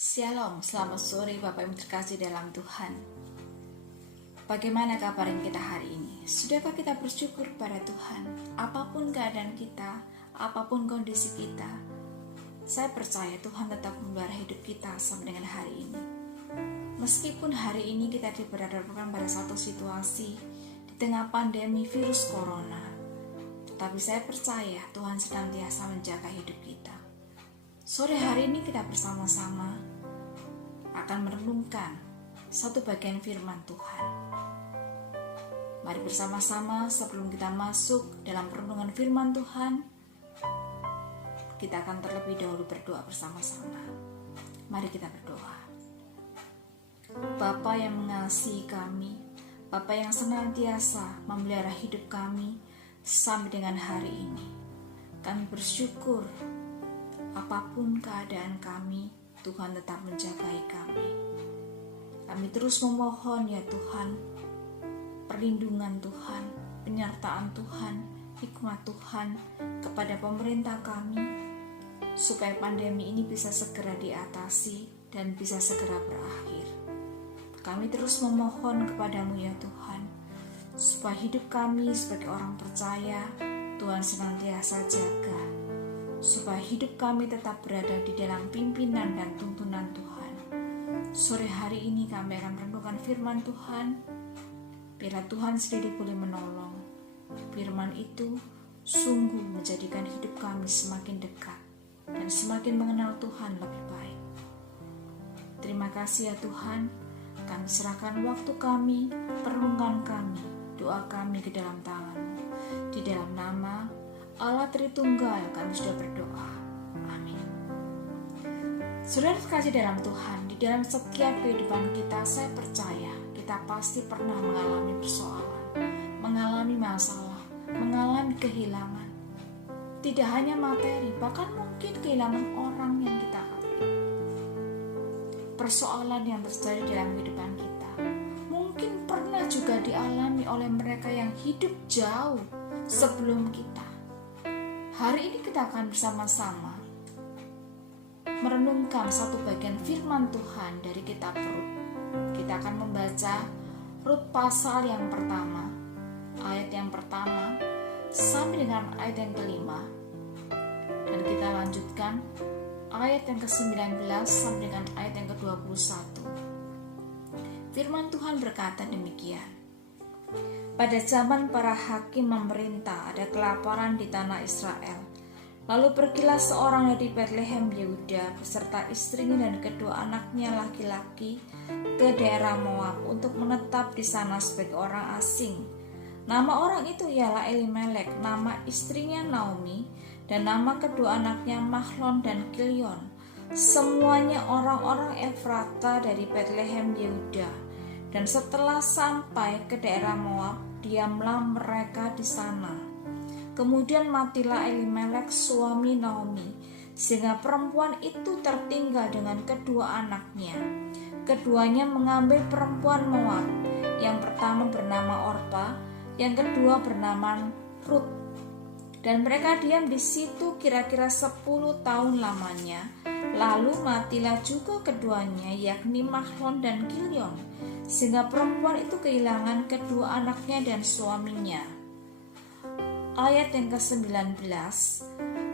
Shalom, selamat sore Bapak yang terkasih dalam Tuhan. Bagaimana kabar kita hari ini? Sudahkah kita bersyukur pada Tuhan? Apapun keadaan kita, apapun kondisi kita, saya percaya Tuhan tetap memelihara hidup kita sampai dengan hari ini. Meskipun hari ini kita diberhadapkan pada satu situasi di tengah pandemi virus corona, tetapi saya percaya Tuhan senantiasa menjaga hidup kita. Sore hari ini kita bersama-sama akan merenungkan satu bagian firman Tuhan. Mari bersama-sama sebelum kita masuk dalam renungan firman Tuhan, kita akan terlebih dahulu berdoa bersama-sama. Mari kita berdoa. Bapa yang mengasihi kami, Bapa yang senantiasa memelihara hidup kami sampai dengan hari ini, kami bersyukur apapun keadaan kami, Tuhan tetap menjagai kami. Kami terus memohon ya Tuhan, perlindungan Tuhan, penyertaan Tuhan, hikmat Tuhan kepada pemerintah kami, supaya pandemi ini bisa segera diatasi dan bisa segera berakhir. Kami terus memohon kepadamu ya Tuhan, supaya hidup kami sebagai orang percaya, Tuhan senantiasa jaga, supaya hidup kami tetap berada di dalam pimpinan dan tuntunan Tuhan. Sore hari ini kami akan merenungkan firman Tuhan. Biarlah Tuhan sendiri boleh menolong. Firman itu sungguh menjadikan hidup kami semakin dekat dan semakin mengenal Tuhan lebih baik. Terima kasih ya Tuhan, kami serahkan waktu kami, perenungan kami, doa kami ke dalam tangan-Mu. Di dalam nama Allah Tritunggal kami sudah berdoa. Amin. Saudara terkasih dalam Tuhan, di dalam setiap kehidupan kita, saya percaya kita pasti pernah mengalami persoalan, mengalami masalah, mengalami kehilangan. Tidak hanya materi, bahkan mungkin kehilangan orang yang kita kasihi. Persoalan yang terjadi dalam kehidupan kita mungkin pernah juga dialami oleh mereka yang hidup jauh sebelum kita. Hari ini kita akan bersama-sama merenungkan satu bagian firman Tuhan dari kitab Rut. Kita akan membaca Rut pasal yang pertama, ayat yang pertama sampai dengan ayat yang kelima. Dan kita lanjutkan ayat yang ke-19 sampai dengan ayat yang ke-21. Firman Tuhan berkata demikian. Pada zaman para hakim memerintah, ada kelaparan di tanah Israel. Lalu pergilah seorang dari Betlehem Yehuda beserta istrinya dan kedua anaknya laki-laki ke daerah Moab untuk menetap di sana sebagai orang asing. Nama orang itu ialah Elimelek, nama istrinya Naomi, dan nama kedua anaknya Mahlon dan Kilion. Semuanya orang-orang Efrata dari Betlehem Yehuda. Dan setelah sampai ke daerah Moab, diamlah mereka di sana. Kemudian matilah Elimelek suami Naomi, sehingga perempuan itu tertinggal dengan kedua anaknya. Keduanya mengambil perempuan Moab, yang pertama bernama Orpa, yang kedua bernama Rut. Dan mereka diam di situ kira-kira 10 tahun lamanya. Lalu matilah juga keduanya, yakni Mahlon dan Kilion, sehingga perempuan itu kehilangan kedua anaknya dan suaminya. Ayat yang ke-19,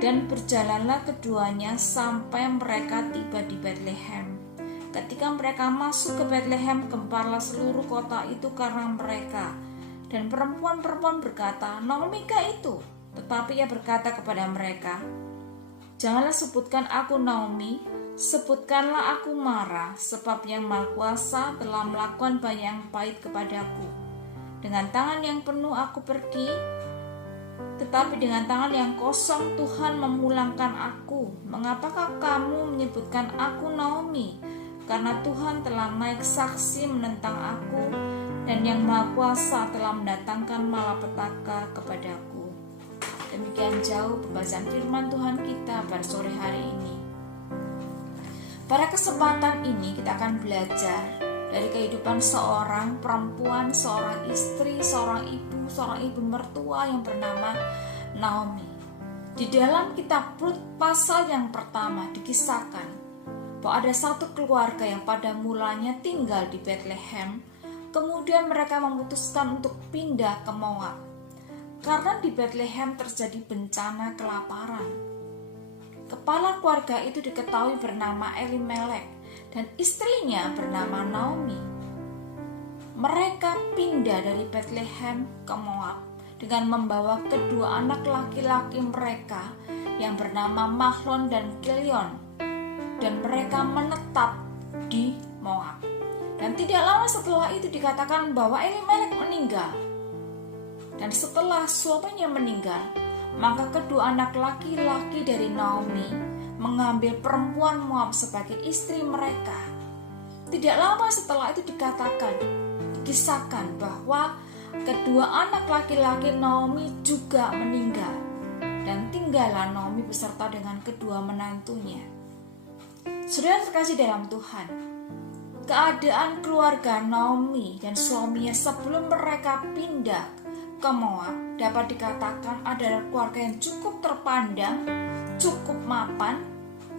dan berjalanlah keduanya sampai mereka tiba di Betlehem. Ketika mereka masuk ke Betlehem, gemparlah seluruh kota itu karena mereka. Dan perempuan-perempuan berkata, Naomikah itu? Tetapi ia berkata kepada mereka, janganlah sebutkan aku Naomi, sebutkanlah aku Mara, sebab Yang Maha Kuasa telah melakukan banyak yang pahit kepadaku. Dengan tangan yang penuh aku pergi, tetapi dengan tangan yang kosong Tuhan memulangkan aku. Mengapakah kamu menyebutkan aku Naomi? Karena Tuhan telah naik saksi menentang aku, dan Yang Maha Kuasa telah mendatangkan malapetaka kepadaku. Demikian jauh pembacaan firman Tuhan kita pada sore hari ini. Pada kesempatan ini kita akan belajar dari kehidupan seorang perempuan, seorang istri, seorang ibu mertua yang bernama Naomi. Di dalam kitab Rut pasal yang pertama dikisahkan bahwa ada satu keluarga yang pada mulanya tinggal di Bethlehem, kemudian mereka memutuskan untuk pindah ke Moab. Karena di Bethlehem terjadi bencana kelaparan. Kepala keluarga itu diketahui bernama Elimelek dan istrinya bernama Naomi. Mereka pindah dari Bethlehem ke Moab dengan membawa kedua anak laki-laki mereka yang bernama Mahlon dan Kilion, dan mereka menetap di Moab. Dan tidak lama setelah itu dikatakan bahwa Elimelek meninggal. Dan setelah suaminya meninggal, maka kedua anak laki-laki dari Naomi mengambil perempuan Moab sebagai istri mereka. Tidak lama setelah itu dikisahkan bahwa kedua anak laki-laki Naomi juga meninggal, dan tinggallah Naomi beserta dengan kedua menantunya. Saudara terkasih dalam Tuhan, keadaan keluarga Naomi dan suaminya sebelum mereka pindah ke Moab dapat dikatakan adalah keluarga yang cukup terpandang, cukup mapan,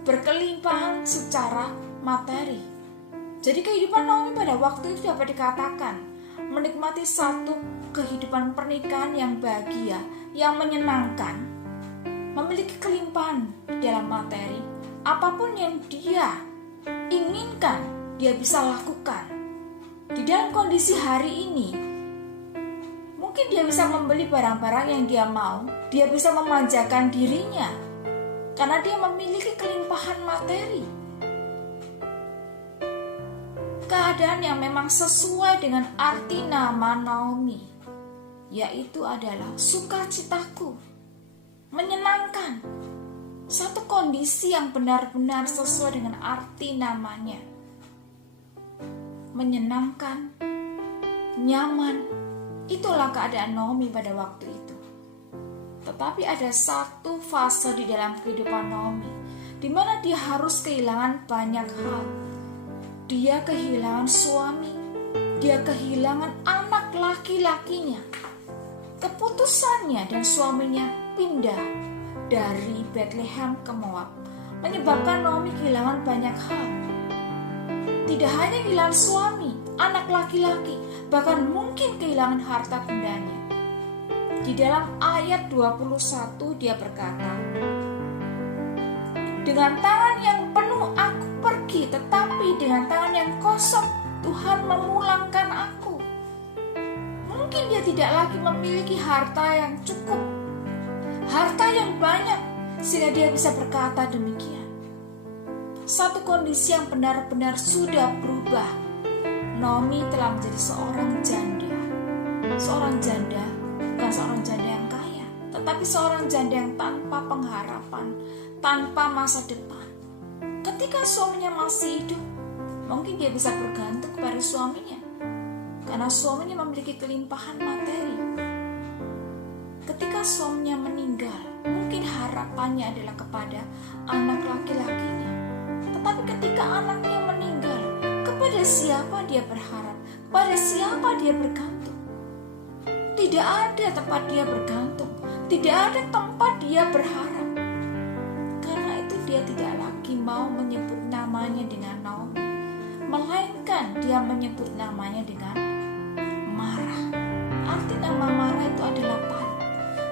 berkelimpahan secara materi. Jadi kehidupan Naomi pada waktu itu dapat dikatakan menikmati satu kehidupan pernikahan yang bahagia, yang menyenangkan, memiliki kelimpahan dalam materi. Apapun yang dia inginkan, dia bisa lakukan. Di dalam kondisi hari ini, mungkin dia bisa membeli barang-barang yang dia mau, dia bisa memanjakan dirinya, karena dia memiliki kelimpahan materi. Keadaan yang memang sesuai dengan arti nama Naomi, yaitu adalah sukacitaku, menyenangkan. Satu kondisi yang benar-benar sesuai dengan arti namanya. Menyenangkan, nyaman, itulah keadaan Naomi pada waktu itu. Tetapi ada satu fase di dalam kehidupan Naomi, di mana dia harus kehilangan banyak hal. Dia kehilangan suami, dia kehilangan anak laki-lakinya. Keputusannya dan suaminya pindah dari Bethlehem ke Moab menyebabkan Naomi kehilangan banyak hal. Tidak hanya kehilangan suami, anak laki-laki, bahkan mungkin kehilangan harta bendanya. Di dalam ayat 21 dia berkata, dengan tangan yang penuh aku pergi, tetapi dengan tangan yang kosong Tuhan memulangkan aku. Mungkin dia tidak lagi memiliki harta yang cukup, harta yang banyak, sehingga dia bisa berkata demikian. Satu kondisi yang benar-benar sudah berubah. Naomi telah menjadi seorang janda. Seorang janda, bukan seorang janda yang kaya, tetapi seorang janda yang tanpa pengharapan, tanpa masa depan. Ketika suaminya masih hidup, mungkin dia bisa bergantung kepada suaminya, karena suaminya memiliki kelimpahan materi. Ketika suaminya meninggal, mungkin harapannya adalah kepada anak laki-lakinya. Tetapi ketika anaknya meninggal, kepada siapa dia berharap? Kepada siapa dia bergantung? Tidak ada tempat dia bergantung, tidak ada tempat dia berharap. Karena itu dia tidak lagi mau menyebut namanya dengan Naomi, melainkan dia menyebut namanya dengan Mara. Arti nama Mara itu adalah pahit.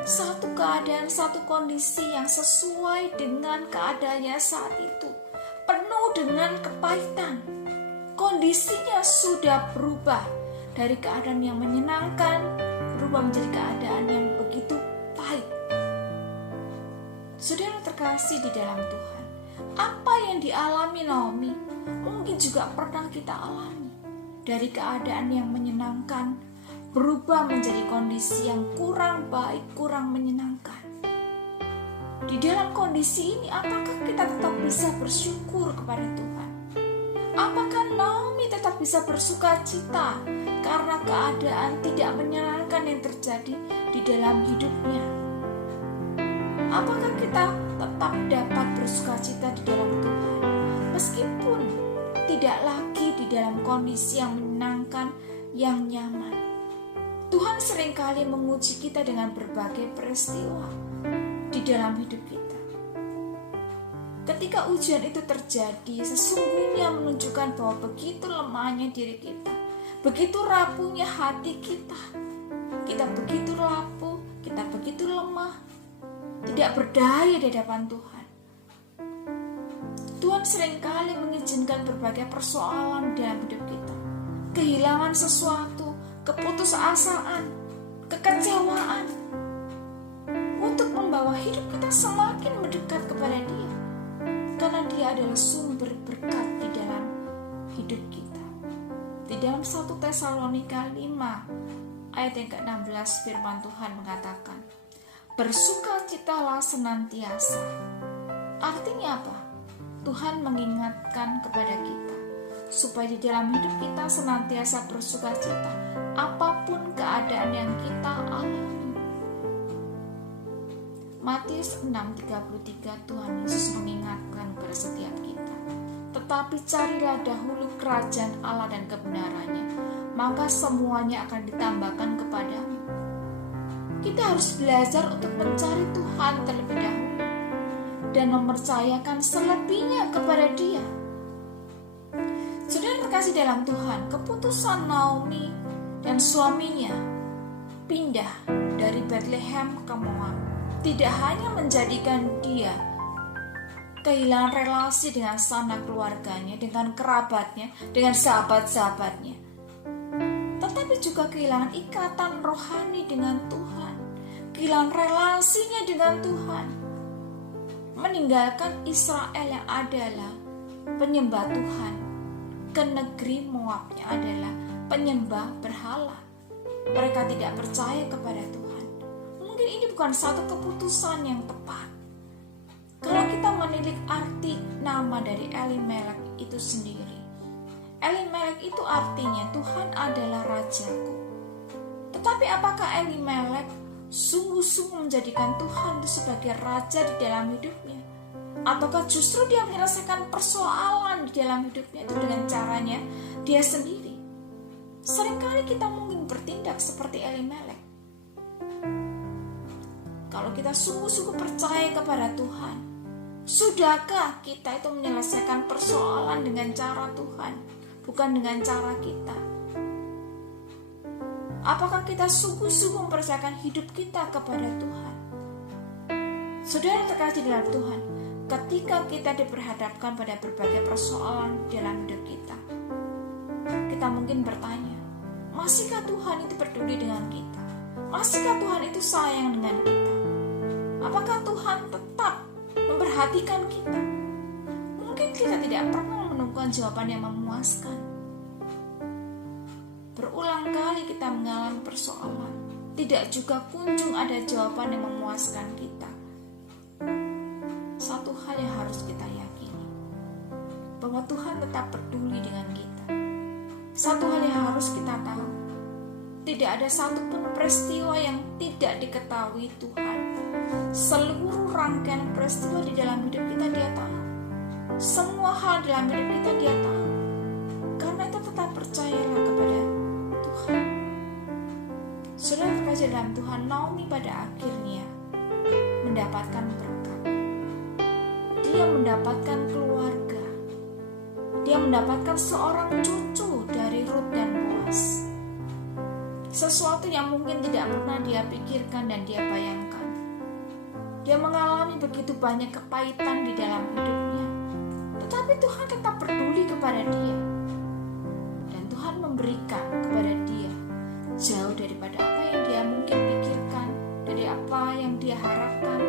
Satu keadaan, satu kondisi yang sesuai dengan keadaannya saat itu, penuh dengan kepahitan. Kondisinya sudah berubah dari keadaan yang menyenangkan, berubah menjadi keadaan yang begitu pahit. Saudara terkasih di dalam Tuhan, apa yang dialami Naomi mungkin juga pernah kita alami. Dari keadaan yang menyenangkan berubah menjadi kondisi yang kurang baik, kurang menyenangkan. Di dalam kondisi ini, apakah kita tetap bisa bersyukur kepada Tuhan? Apakah Naomi tetap bisa bersuka cita karena keadaan tidak menyenangkan yang terjadi di dalam hidupnya? Apakah kita tetap dapat bersuka cita di dalam Tuhan, meskipun tidak lagi di dalam kondisi yang menyenangkan, yang nyaman? Tuhan seringkali menguji kita dengan berbagai peristiwa di dalam hidup kita. Ketika ujian itu terjadi, sesungguhnya menunjukkan bahwa begitu lemahnya diri kita, begitu rapuhnya hati kita. Kita begitu rapuh, kita begitu lemah, tidak berdaya di hadapan Tuhan. Tuhan seringkali mengizinkan berbagai persoalan dalam hidup kita. Kehilangan sesuatu, keputusasaan, kekecewaan, untuk membawa hidup kita semakin mendekat kepada Dia. Karena Dia adalah sumber berkat di dalam hidup kita. Di dalam 1 Tesalonika 5 ayat yang ke-16 firman Tuhan mengatakan, bersukacitalah senantiasa. Artinya apa? Tuhan mengingatkan kepada kita supaya di dalam hidup kita senantiasa bersukacita apapun keadaan yang kita alami. Matius 6:33 Tuhan Yesus mengingatkan kepada setiap kita, tetapi carilah dahulu kerajaan Allah dan kebenarannya, maka semuanya akan ditambahkan kepadamu. Kita harus belajar untuk mencari Tuhan terlebih dahulu dan mempercayakan selebihnya kepada Dia. Saudara terkasih dalam Tuhan, keputusan Naomi dan suaminya pindah dari Bethlehem ke Moab tidak hanya menjadikan dia kehilangan relasi dengan sanak keluarganya, dengan kerabatnya, dengan sahabat-sahabatnya, tetapi juga kehilangan ikatan rohani dengan Tuhan, kehilangan relasinya dengan Tuhan, meninggalkan Israel yang adalah penyembah Tuhan ke negeri Moab yang adalah penyembah berhala. Mereka tidak percaya kepada Tuhan. Mungkin ini bukan satu keputusan yang tepat. Kalau kita menilik arti nama dari Elimelek itu sendiri, Elimelek itu artinya Tuhan adalah rajaku. Tetapi apakah Elimelek sungguh-sungguh menjadikan Tuhan itu sebagai raja di dalam hidupnya? Ataukah justru dia menyelesaikan persoalan di dalam hidupnya itu dengan caranya dia sendiri? Seringkali kita mungkin bertindak seperti Elimelek. Kalau kita sungguh-sungguh percaya kepada Tuhan, sudahkah kita itu menyelesaikan persoalan dengan cara Tuhan, bukan dengan cara kita? Apakah kita sungguh-sungguh mempercayakan hidup kita kepada Tuhan? Saudara terkasih dalam Tuhan, ketika kita diperhadapkan pada berbagai persoalan dalam hidup kita, kita mungkin bertanya, masihkah Tuhan itu peduli dengan kita? Masihkah Tuhan itu sayang dengan kita? Apakah Tuhan tetap memperhatikan kita? Mungkin kita tidak pernah menemukan jawaban yang memuaskan. Berulang kali kita mengalami persoalan, tidak juga kunjung ada jawaban yang memuaskan kita. Satu hal yang harus kita yakini, bahwa Tuhan tetap peduli dengan kita. Satu hal yang harus kita tahu, tidak ada satupun peristiwa yang tidak diketahui Tuhan. Seluruh rangkaian peristiwa di dalam hidup kita Dia tahu. Semua hal dalam hidup kita Dia tahu. Karena itu tetap percayalah kepada Tuhan. Saudara terkasih dalam Tuhan, Naomi pada akhirnya mendapatkan berkat. Dia mendapatkan keluarga. Dia mendapatkan seorang cucu dari Rut dan Boaz. Sesuatu yang mungkin tidak pernah dia pikirkan dan dia bayangkan. Dia mengalami begitu banyak kepahitan di dalam hidupnya, tetapi Tuhan tetap peduli kepada dia. Dan Tuhan memberikan kepada dia jauh daripada apa yang dia mungkin pikirkan, dari apa yang dia harapkan.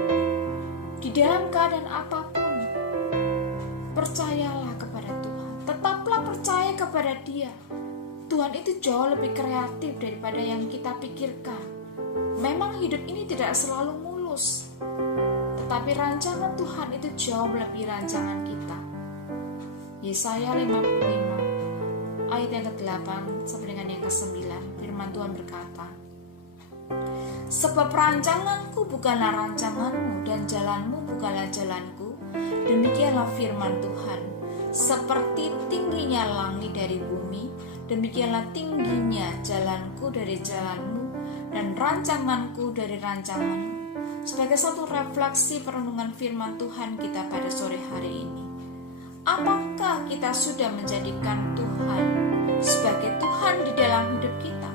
Di dalam keadaan apapun, percayalah kepada Tuhan. Tetaplah percaya kepada Dia. Tuhan itu jauh lebih kreatif daripada yang kita pikirkan. Memang hidup ini tidak selalu mulus, tetapi rancangan Tuhan itu jauh melebihi rancangan kita. Yesaya 55 ayat yang ke-8 sampai dengan yang ke-9, firman Tuhan berkata, sebab rancanganku bukanlah rancanganmu dan jalanmu bukanlah jalanku, demikianlah firman Tuhan. Seperti tingginya langit dari bumi, demikianlah tingginya jalanku dari jalanmu dan rancanganku dari rancanganmu. sebagai satu refleksi perenungan firman Tuhan kita pada sore hari ini. Apakah kita sudah menjadikan Tuhan sebagai Tuhan di dalam hidup kita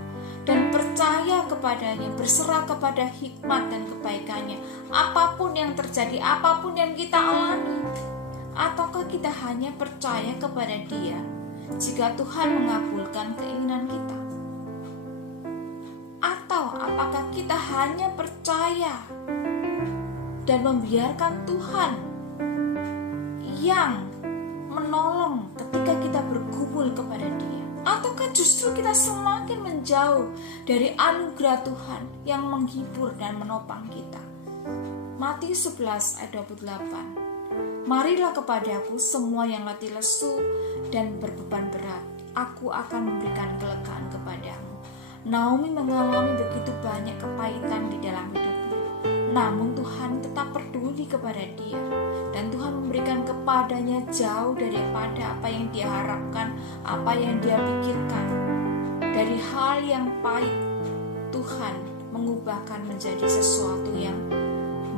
dan percaya kepadanya, berserah kepada hikmat dan kebaikannya apapun yang terjadi, apapun yang kita alami? Ataukah kita hanya percaya kepada Dia jika Tuhan mengabulkan keinginan kita? Atau apakah kita hanya percaya dan membiarkan Tuhan yang menolong ketika kita bergumul kepada Dia? Ataukah justru kita semakin menjauh dari anugerah Tuhan yang menghibur dan menopang kita? Matius 11 ayat 28. Marilah kepadaku semua yang letih lesu dan berbeban berat, aku akan memberikan kelegaan kepadamu. Naomi mengalami begitu banyak kepahitan di dalam hidupnya, namun Tuhan tetap peduli kepada dia, dan Tuhan memberikan kepadanya jauh daripada apa yang dia harapkan, apa yang dia pikirkan. Dari hal yang pahit, Tuhan mengubahkan menjadi sesuatu yang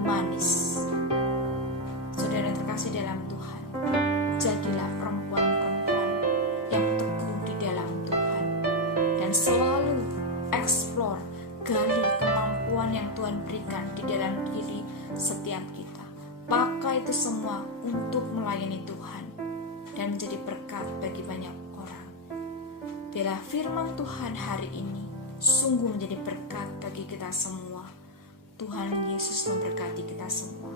manis. Saudara terkasih dalam Tuhan, jadilah perempuan-perempuan yang teguh di dalam Tuhan, dan selalu eksplor, gali kemampuan yang Tuhan berikan di dalam diri setiap kita. Pakai itu semua untuk melayani Tuhan dan menjadi berkat bagi banyak orang. Biarlah firman Tuhan hari ini sungguh menjadi berkat bagi kita semua. Tuhan Yesus memberkati kita semua.